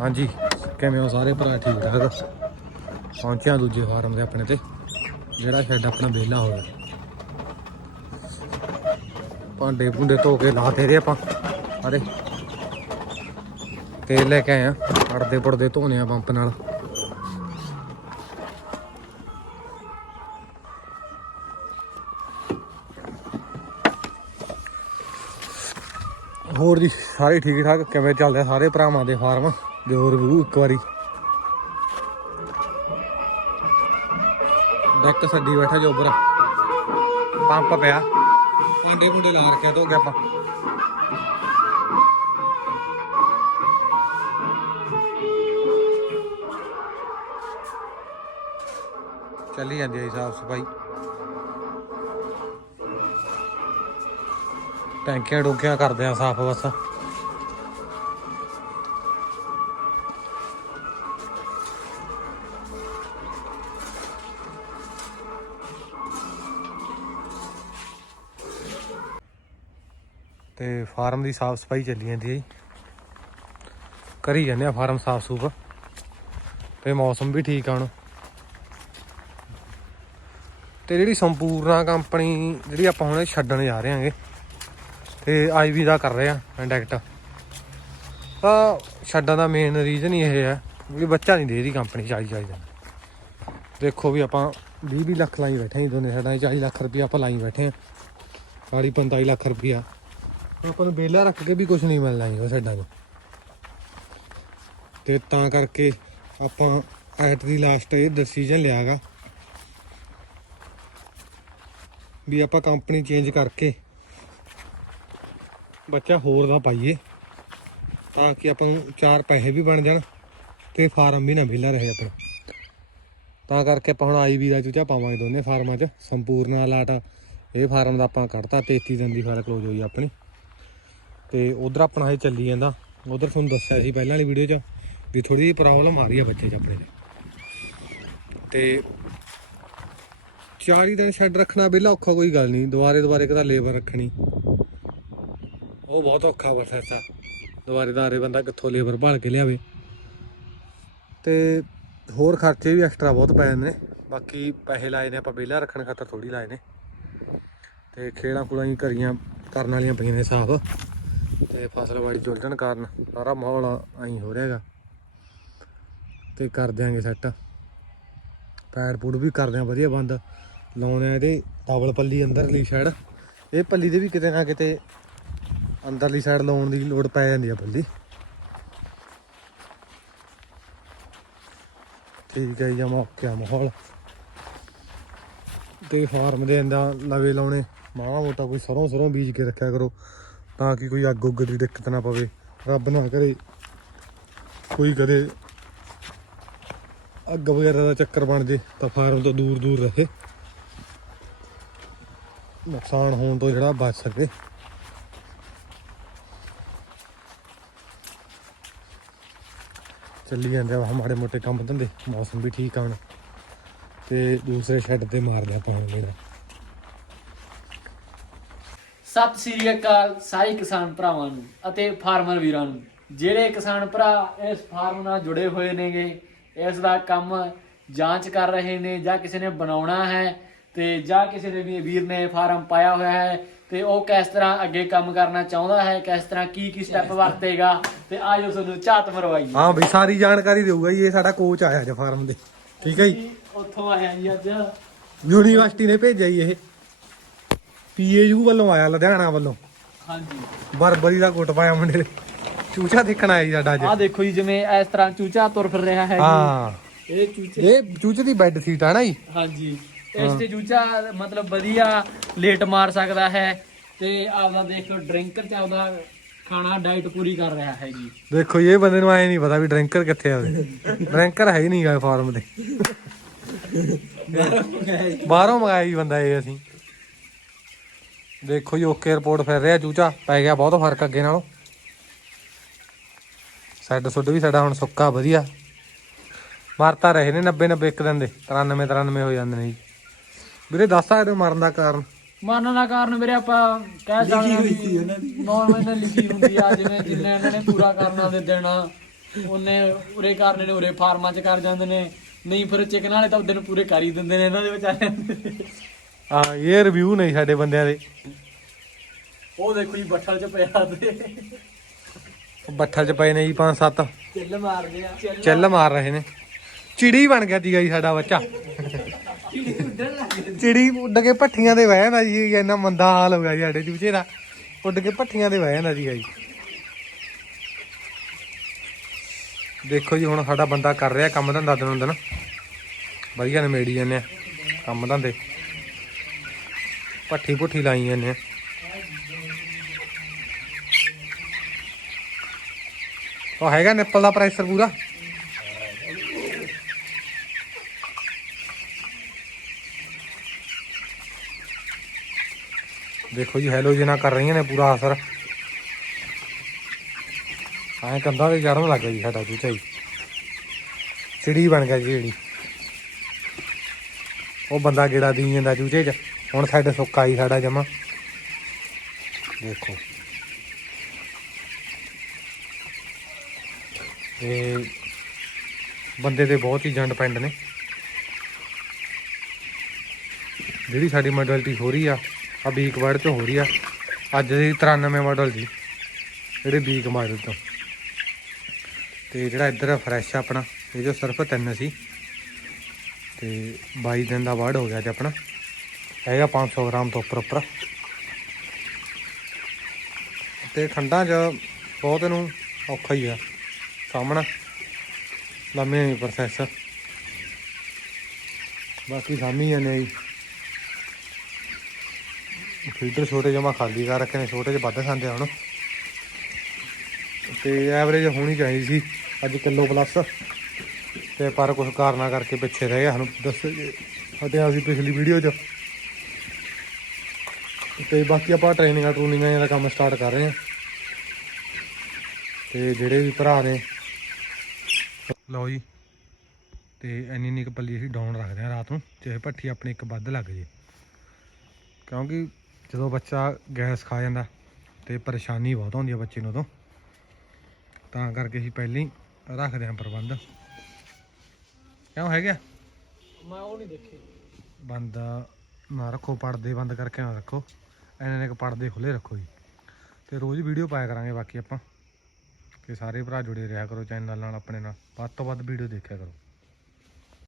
ਹਾਂਜੀ, ਕਿਵੇਂ ਹੋ ਸਾਰੇ ਭਰਾ? ਠੀਕ ਠਾਕ? ਪਹੁੰਚਿਆ ਦੂਜੇ ਫਾਰਮ ਦੇ ਆਪਣੇ ਤੇ, ਜਿਹੜਾ ਸ਼ੈੱਡ ਆਪਣਾ ਵਿਹਲਾ ਹੋਇਆ ਭਾਂਡੇ ਭੁੰਡੇ ਧੋ ਕੇ ਲਾਤੇ ਰੇ ਆਪਾਂ ਅਰੇ ਤੇਲ ਲੈ ਕੇ ਆਏ ਆ ਪੜਦੇ ਪੜਦੇ ਧੋਨੇ ਆ ਪੰਪ ਨਾਲ। ਹੋਰ ਜੀ, ਸਾਰੇ ਠੀਕ ਠਾਕ ਕਿਵੇਂ ਚੱਲਦੇ ਸਾਰੇ ਭਰਾਵਾਂ ਦੇ ਫਾਰਮ? ਦਿਓ ਰਿਵਿਊ ਇੱਕ ਵਾਰੀ। ਡੈਕ ਛੱਡੀ ਬੈਠਾ ਜੋਬਰ ਪੰਪ ਪਿਆ। ਭਾਂਡੇ ਭੁੰਡੇ ਲਾ ਰੱਖਿਆ ਧੋ ਗਿਆ ਆਪਾਂ। ਚੱਲੀ ਜਾਂਦੀ ਹੈ ਸਾਫ਼ ਸਫ਼ਾਈ। ਟੈਂਕੀਆਂ ਡੁੰਕੀਆਂ ਕਰਦੇ ਆ ਸਾਫ਼ ਬਸ। ਤੇ ਫਾਰਮ ਦੀ ਸਾਫ਼ ਸਫ਼ਾਈ ਚੱਲੀ ਜਾਂਦੀ ਹੈ ਜੀ। ਕਰੀ ਜਾਂਦੇ ਆ ਫਾਰਮ ਸਾਫ਼ ਸੂਫ। ਤੇ ਮੌਸਮ ਵੀ ਠੀਕ ਆ ਹੁਣ। ਤੇ ਜਿਹੜੀ ਸੰਪੂਰਨਾ ਕੰਪਨੀ ਜਿਹੜੀ ਆਪਾਂ ਹੁਣ ਇਹ ਛੱਡਣ ਜਾ ਰਹੇ ਹਾਂਗੇ ਤੇ ਆਈਵੀ ਦਾ ਕਰ ਰਹੇ ਆ ਇੰਡੈਕਟ ਤਾਂ ਛੱਡਣ ਦਾ ਮੇਨ ਰੀਜ਼ਨ ਹੀ ਇਹ ਹੈ ਵੀ ਬੱਚਾ ਨਹੀਂ ਦੇ ਰਹੀ ਕੰਪਨੀ 40 40 ਦਾ ਦੇਖੋ ਵੀ ਆਪਾਂ 20 20 ਲੱਖ ਲਾਈ ਬੈਠੇ ਹਾਂ ਜੀ ਦੋਨੇ ਸਾਡਾ 40 ਲੱਖ ਰੁਪਇਆ ਆਪਾਂ ਲਾਈ ਬੈਠੇ ਹਾਂ। ਸਾਡੀ 45 ਲੱਖ ਰੁਪਇਆ। ਆਪਾਂ ਨੂੰ ਬੇਲਾ ਰੱਖ ਕੇ ਵੀ ਕੁਝ ਨਹੀਂ ਮਿਲਣਾ ਜੀ ਉਹ ਸਾਡਾ ਨੂੰ ਤੇ ਤਾਂ ਕਰਕੇ ਆਪਾਂ ਐਟ ਦੀ ਲਾਸਟ ਇਹ ਡਿਸੀਜਨ ਲਿਆਗਾ। ਵੀ ਆਪਾਂ ਕੰਪਨੀ ਚੇਂਜ ਕਰਕੇ ਬੱਚਾ ਹੋਰ ਦਾ ਪਾਈਏ, ਤਾਂ ਕਿ ਆਪਾਂ ਨੂੰ ਚਾਰ ਪੈਸੇ ਵੀ ਬਣ ਜਾਣ ਤੇ ਫਾਰਮ ਵੀ ਨਾ ਵਿਹਲਾ ਰਹੇ ਆਪਣਾ। ਤਾਂ ਕਰਕੇ ਆਪਾਂ ਹੁਣ ਆਈਵੀ ਦਾ ਚੂਚਾ ਪਾਵਾਂਗੇ ਦੋਨੇ ਫਾਰਮਾਂ 'ਚ, ਸੰਪੂਰਨ ਅਲਾਟ ਇਹ ਫਾਰਮ ਦਾ ਆਪਾਂ ਕੱਢਤਾ 33 ਦਿਨ ਦੀ ਫਾਰ ਕਲੋਜ਼ ਹੋਈ ਆਪਣੀ। ਤੇ ਉਧਰ ਆਪਣਾ ਇਹ ਚੱਲੀ ਜਾਂਦਾ। ਉਧਰ ਤੁਹਾਨੂੰ ਦੱਸਿਆ ਸੀ ਪਹਿਲਾਂ ਵਾਲੀ ਵੀਡੀਓ 'ਚ ਵੀ ਥੋੜੀ ਜਿਹੀ ਪ੍ਰੋਬਲਮ ਆ ਰਹੀ ਆ ਬੱਚੇ 'ਚ ਆਪਣੇ ਦੇ ਤੇ ਚਾਰੀ ਦਿਨ ਸ਼ੈੱਡ ਰੱਖਣਾ ਬਿੱਲਾ ਔਖਾ ਕੋਈ ਗੱਲ ਨਹੀਂ ਦੁਬਾਰੇ ਦੁਬਾਰੇ ਕਦਾ ਲੇਬਰ ਰੱਖਣੀ। ਉਹ ਬਹੁਤ ਔਖਾ ਪ੍ਰੋਸੈਸ ਆ ਦੁਬਾਰੇ ਦਾਰੇ ਬੰਦਾ ਕਿੱਥੋਂ ਲੇਬਰ ਭਾਲ ਕੇ ਲਿਆਵੇ। ਤੇ ਹੋਰ ਖਰਚੇ ਵੀ ਐਕਸਟਰਾ ਬਹੁਤ ਪੈ ਜਾਂਦੇ ਨੇ। ਬਾਕੀ ਪੈਸੇ ਲਾਏ ਨੇ ਆਪਾਂ ਬਿੱਲਾ ਰੱਖਣ ਖਾਤਰ ਥੋੜੀ ਲਾਏ ਨੇ। ਤੇ ਖੇੜਾਂ ਖੁੜਾਂ ਹੀ ਕਰੀਆਂ, ਕਰਨ ਵਾਲੀਆਂ ਪਈਆਂ ਨੇ ਸਾਫ਼। ਤੇ ਫਸਲਵਾੜੀ ਜੁਲਝਣ ਕਾਰਨ ਸਾਰਾ ਮਾਹੌਲ ਐਂ ਹੋ ਰਿਹਾ ਹੈਗਾ। ਤੇ ਕਰ ਦਿਆਂਗੇ ਸੈੱਟ ਪੈਰ ਪੂੜ ਵੀ ਕਰਦੇ ਆ ਵਧੀਆ ਬੰਦ। ਲਾਉਣੇ ਆ ਇਹਦੇ ਡਬਲ ਪੱਲੀ ਅੰਦਰ ਲਈ ਸਾਈਡ ਇਹ ਪੱਲੀ ਦੇ ਵੀ ਕਿਤੇ ਨਾ ਕਿਤੇ ਅੰਦਰਲੀ ਸਾਈਡ ਲਾਉਣ ਦੀ ਲੋੜ ਪੈ ਜਾਂਦੀ ਆ ਬੱਲੀ ਠੀਕ ਹੈ ਜਮਾ ਓਕੇ ਮਾਹੌਲ। ਤੇ ਫਾਰਮ ਦੇ ਅੰਦਰ ਲਵੇ ਲਾਉਣੇ ਮਾੜਾ ਮੋਟਾ ਕੋਈ ਸਰੋਂ ਸਰੋਂ ਬੀਜ ਕੇ ਰੱਖਿਆ ਕਰੋ, ਤਾਂ ਕਿ ਕੋਈ ਅੱਗ ਉੱਗ ਦੀ ਦਿੱਕਤ ਨਾ ਪਵੇ। ਰੱਬ ਨਾ ਕਰੇ ਕੋਈ ਕਦੇ ਅੱਗ ਵਗੈਰਾ ਦਾ ਚੱਕਰ ਬਣ ਜੇ, ਤਾਂ ਫਾਰਮ ਤੋਂ ਦੂਰ ਦੂਰ ਰਹੇ। ਨੁਕਸਾਨ ਹੋਣ ਤੋਂ ਜਿਹੜਾ ਬਚ ਸਕੇ। ਚੱਲੀ ਜਾਂਦੇ ਆ ਮਾੜੇ ਮੋਟੇ ਕੰਮ ਧੰਦੇ, ਮੌਸਮ ਵੀ ਠੀਕ ਆ ਤੇ ਦੂਸਰੇ ਸ਼ੈੱਡ ਤੇ ਮਾਰਦੇ ਆਪਾਂ ਹੁਣ ਜਿਹੜਾ ਸਤਿ ਸ੍ਰੀ ਅਕਾਲ ਸਾਰੇ ਕਿਸਾਨ ਭਰਾਵਾਂ ਨੂੰ ਅਤੇ ਫਾਰਮਰ ਵੀਰਾਂ ਨੂੰ। ਜਿਹੜੇ ਕਿਸਾਨ ਭਰਾ ਇਸ ਫਾਰਮ ਨਾਲ ਜੁੜੇ ਹੋਏ ਨੇਗੇ, ਇਸ ਦਾ ਕੰਮ ਜਾਂਚ ਕਰ ਰਹੇ ਨੇ ਜਾਂ ਕਿਸੇ ਨੇ ਬਣਾਉਣਾ ਹੈ ਤੇ ਜਾਂ ਕਿਸੇ ਨੇ ਵੀ ਵੀਰ ਨੇ ਫਾਰਮ ਪਾਇਆ ਹੋਇਆ ਹੈ ਤੇ ਉਹ ਕਿਸ ਤਰ੍ਹਾਂ ਅੱਗੇ ਕੰਮ ਕਰਨਾ ਚਾਹੁੰਦਾ ਹੈ ਕਿਸ ਤਰ੍ਹਾਂ ਕੀ ਕੀ ਸਟੈਪ ਵਰਤੇਗਾ ਤੇ ਆਜੋ ਤੁਹਾਨੂੰ ਝਾਤ ਮਰਵਾਈਏ। ਹਾਂ ਬਈ ਸਾਰੀ ਜਾਣਕਾਰੀ ਦੇਊਗਾ ਜੀ ਇਹ ਸਾਡਾ ਕੋਚ ਆਇਆ ਜੀ ਫਾਰਮ ਦੇ। ਠੀਕ ਹੈ ਜੀ? ਉੱਥੋਂ ਆਇਆ ਜੀ ਅੱਜ। ਯੂਨੀਵਰਸਿਟੀ ਨੇ ਭੇਜਿਆ ਜੀ ਇਹ। ਪੀਏਯੂ ਵੱਲੋਂ ਆਇਆ ਲੁਧਿਆਣਾ ਵੱਲੋਂ। ਹਾਂਜੀ। ਬਰਬਰੀ ਦਾ ਕੋਟ ਪਾਇਆ ਮੁੰਡੇ ਨੇ। ਚੂਚਾ ਦੇਖਣ ਆਇਆ ਜੀ ਸਾਡਾ ਅੱਜ। ਆਹ ਦੇਖੋ ਜੀ ਜਿਵੇਂ ਇਸ ਤਰ੍ਹਾਂ ਚੂਚਾ ਤੁਰ ਫਿਰ ਰਿਹਾ ਹੈ ਹਾਂ। ਜੀ ਇਹ ਚੂਚੇ ਇਹ ਚੂਚੇ ਦੀ ਬੈੱਡ ਸੀਟ ਆ ਨਾ ਜੀ? ਹਾਂਜੀ। ਇਸ ਤੇ ਚੂਚਾ ਮਤਲਬ ਵਧੀਆ ਲੇਟ ਮਾਰ ਸਕਦਾ ਹੈ ਤੇ ਆਪਦਾ ਦੇਖੋ ਡਰਿੰਕਰ ਚ ਆਪਦਾ ਖਾਣਾ ਡਾਈਟ ਪੂਰੀ ਕਰ ਰਿਹਾ ਹੈ ਜੀ। ਦੇਖੋ ਇਹ ਬੰਦੇ ਨੂੰ ਐ ਨਹੀਂ ਪਤਾ ਵੀ ਡਰਿੰਕਰ ਕਿੱਥੇ ਆ ਡਰਿੰਕਰ ਹੈ ਹੀ ਨਹੀਂ ਗਾ ਫਾਰਮ ਤੇ। ਬਾਹਰੋਂ ਮੰਗਾਇਆ ਜੀ ਬੰਦਾ ਇਹ ਅਸੀਂ। ਦੇਖੋ ਜੀ ਓਕੇ ਰਿਪੋਰਟ ਫਿਰ ਰਿਹਾ ਚੂਚਾ ਪੈ ਗਿਆ ਬਹੁਤ ਫ਼ਰਕ ਅੱਗੇ ਨਾਲੋਂ। ਸੈੱਡ ਸੁੱਡ ਵੀ ਸਾਡਾ ਹੁਣ ਸੁੱਕਾ ਵਧੀਆ। ਮਰਤਾ ਰਹੇ ਨੇ 90 90 ਇੱਕ ਦਿਨ ਦੇ 93 93 ਹੋ ਜਾਂਦੇ ਨੇ ਜੀ। ਵੀਰੇ ਦੱਸ ਸਕਦੇ ਹੋ ਮਰਨ ਦਾ ਕਾਰਨ? ਮਰਨ ਦਾ ਕਾਰਨ ਵੀਰੇ ਆਪਾਂ ਕਹਿ ਸਕਦੇ ਹਾਂ ਵੀ ਨੌਰਮਲ ਲਿਖੀ ਹੁੰਦੀ ਆ ਜਿਵੇਂ ਜਿੰਨੇ ਇਹਨਾਂ ਨੇ ਪੂਰਾ ਕਰਨਾ ਦੇ ਦੇਣਾ ਉਹਨੇ ਉਰੇ ਕਰਨੇ ਨੇ ਉਰੇ ਫਾਰਮਾਂ 'ਚ ਕਰ ਜਾਂਦੇ ਨੇ। ਨਹੀਂ ਫਿਰ ਚਿਕਨ ਵਾਲੇ ਤਾਂ ਉਹਦੇ ਨੂੰ ਪੂਰੇ ਕਰ ਹੀ ਦਿੰਦੇ ਨੇ ਇਹਨਾਂ ਦੇ ਵਿਚਾਰਿਆਂ ਦੇ। ਆ ਇਹ ਰਿਵਿਊ ਨਹੀਂ ਸਾਡੇ ਬੰਦਿਆਂ ਦੇ। ਉਹ ਦੇਖੋ ਜੀ ਬੱਠਲ 'ਚ ਪਿਆ ਤੇ। ਬੱਠਲ 'ਚ ਪਏ ਨੇ ਜੀ ਪੰਜ ਸੱਤ। ਚੱਲ ਮਾਰਦੇ ਆ। ਚੱਲ ਮਾਰ ਰਹੇ ਨੇ। ਚਿੜੀ ਬਣ ਗਿਆ ਸੀਗਾ ਜੀ ਸਾਡਾ ਬੱਚਾ। ਚਿੜੀ ਉੱਡ ਕੇ ਭੱਠੀਆਂ ਤੇ ਬਹਿ ਜਾਂਦਾ ਜੀ ਇੰਨਾ ਮੰਦਾ ਹਾਲ ਹੋ ਗਿਆ ਜੀ ਸਾਡੇ ਚੂਚੇ ਦਾ ਉੱਡ ਕੇ ਭੱਠੀਆਂ ਤੇ ਬਹਿ ਜਾਂਦਾ ਸੀਗਾ ਜੀ। ਦੇਖੋ ਜੀ, ਹੁਣ ਸਾਡਾ ਬੰਦਾ ਕਰ ਰਿਹਾ ਕੰਮ ਧੰਦਾ ਦਿਨੋਂ ਦਿਨ। ਵਧੀਆ ਨਿਮੇੜੀ ਜਾਂਦੇ ਆ, ਕੰਮ ਧੰਦੇ। ਭੱਠੀ ਭੁੱਠੀ ਲਾਈ ਜਾਂਦੇ ਆ। ਉਹ ਹੈਗਾ ਨਿੱਪਲ ਦਾ ਪ੍ਰੈਸ਼ਰ ਪੂਰਾ। ਦੇਖੋ ਜੀ ਹੈਲੋਜਨਾਂ ਕਰ ਰਹੀਆਂ ਨੇ ਪੂਰਾ ਅਸਰ। ਐਂ ਕੰਧਾਂ ਤੇ ਚੜਨ ਲੱਗ ਗਿਆ ਜੀ ਸਾਡਾ ਚੂਚਾ ਜੀ ਚਿੜੀ ਬਣ ਗਿਆ ਜੀ ਜਿਹੜੀ। ਉਹ ਬੰਦਾ ਗੇੜਾ ਦੀ ਜਾਂਦਾ ਚੂਚੇ 'ਚ। ਹੁਣ ਸਾਡੇ ਸੁੱਕਾ ਹੀ ਸਾਡਾ ਜਮਾ। ਦੇਖੋ। ਤੇ ਬੰਦੇ ਤੇ ਬਹੁਤ ਚੀਜ਼ਾਂ ਡਿਪੈਂਡ ਨੇ। ਜਿਹੜੀ ਸਾਡੀ ਮੋਡਲਟੀ ਹੋ ਰਹੀ ਆ ਆ ਬੀਕ ਵਰਡ ਚ ਹੋ ਰਹੀ ਆ। ਅੱਜ ਦੀ 93 ਮਾਡਲ ਜੀ। ਜਿਹੜੇ ਬੀਕ ਮਾਡਲ ਤੋਂ। ਤੇ ਜਿਹੜਾ ਇੱਧਰ ਫਰੈਸ਼ ਆਪਣਾ, ਇਹ ਜੋ ਸਿਰਫ ਤਿੰਨ ਸੀ। ਤੇ 22 ਦਿਨ ਦਾ ਵਰਡ ਹੋ ਗਿਆ ਅੱਜ ਆਪਣਾ। ਹੈਗਾ 500 ਗ੍ਰਾਮ ਤੋਂ ਉੱਪਰ ਉੱਪਰ। ਤੇ ਠੰਡਾਂ 'ਚ ਬਹੁਤ ਨੂੰ ਔਖਾ ਹੀ ਆ। ਸਾਹਮਣਾ ਲੰਮੇ ਨਹੀਂ ਪ੍ਰੋਸੈਸ ਬਾਕੀ ਸਾਮੀ ਜਾਂਦੇ ਜੀ ਫੀਡਰ ਛੋਟੇ ਜਮਾ ਖਾਲੀ ਕਰ ਰੱਖੇ ਨੇ, ਛੋਟੇ ਚ ਵੱਧ ਖਾਂਦੇ ਆ ਹੁਣ। ਤੇ ਐਵਰੇਜ ਹੋਣੀ ਚਾਹੀਦੀ ਸੀ, ਅੱਜ ਕਿਲੋ ਪਲੱਸ ਤੇ ਪਰ ਕੁਝ ਕਾਰਨਾਂ ਕਰਕੇ ਪਿੱਛੇ ਰਹਿ ਗਿਆ ਸਾਨੂੰ ਦੱਸੋ ਜੀ ਹਟਿਆ ਪਿਛਲੀ ਵੀਡੀਓ 'ਚ। ਤੇ ਬਾਕੀ ਆਪਾਂ ਟ੍ਰੇਨਿੰਗਾਂ ਟਰੂਨਿੰਗਾਂ ਦਾ ਕੰਮ ਸਟਾਰਟ ਕਰ ਰਹੇ ਹਾਂ। ਤੇ ਜਿਹੜੇ ਵੀ ਭਰਾ ਨੇ, ਲਓ ਜੀ। ਤੇ ਇੰਨੀ ਇੰਨੀ ਕੁ ਪੱਲੀ ਅਸੀਂ ਡਾਊਨ ਰੱਖਦੇ ਹਾਂ ਰਾਤ ਨੂੰ, ਚਾਹੇ ਭੱਠੀ ਆਪਣੀ ਇੱਕ ਵੱਧ ਲੱਗ ਜੇ। ਕਿਉਂਕਿ ਜਦੋਂ ਬੱਚਾ ਗੈਸ ਖਾ ਜਾਂਦਾ ਤੇ ਪਰੇਸ਼ਾਨੀ ਬਹੁਤ ਹੁੰਦੀ ਆ ਬੱਚੇ ਨੂੰ ਉਦੋਂ ਤਾਂ ਕਰਕੇ ਅਸੀਂ ਪਹਿਲਾਂ ਹੀ ਰੱਖਦੇ ਹਾਂ ਪ੍ਰਬੰਧ। ਕਿਉਂ ਹੈਗਾ ਮੈਂ ਉਹ ਨਹੀਂ ਦੇਖੇ। ਬੰਦ ਨਾ ਰੱਖੋ ਪਰਦੇ ਬੰਦ ਕਰਕੇ ਨਾ ਰੱਖੋ। ਐਨੇ ਨੇ ਪਰਦੇ ਖੁੱਲੇ ਰੱਖੋ ਜੀ। ਤੇ ਰੋਜ਼ ਵੀਡੀਓ ਪਾਇਆ ਕਰਾਂਗੇ ਬਾਕੀ ਆਪਾਂ। ਕਿ ਸਾਰੇ ਭਰਾ ਜੁੜੇ ਰਿਹਾ ਕਰੋ ਚੈਨਲ ਨਾਲ ਆਪਣੇ ਨਾਲ। ਵੱਧ ਤੋਂ ਵੱਧ ਵੀਡੀਓ ਦੇਖਿਆ ਕਰੋ।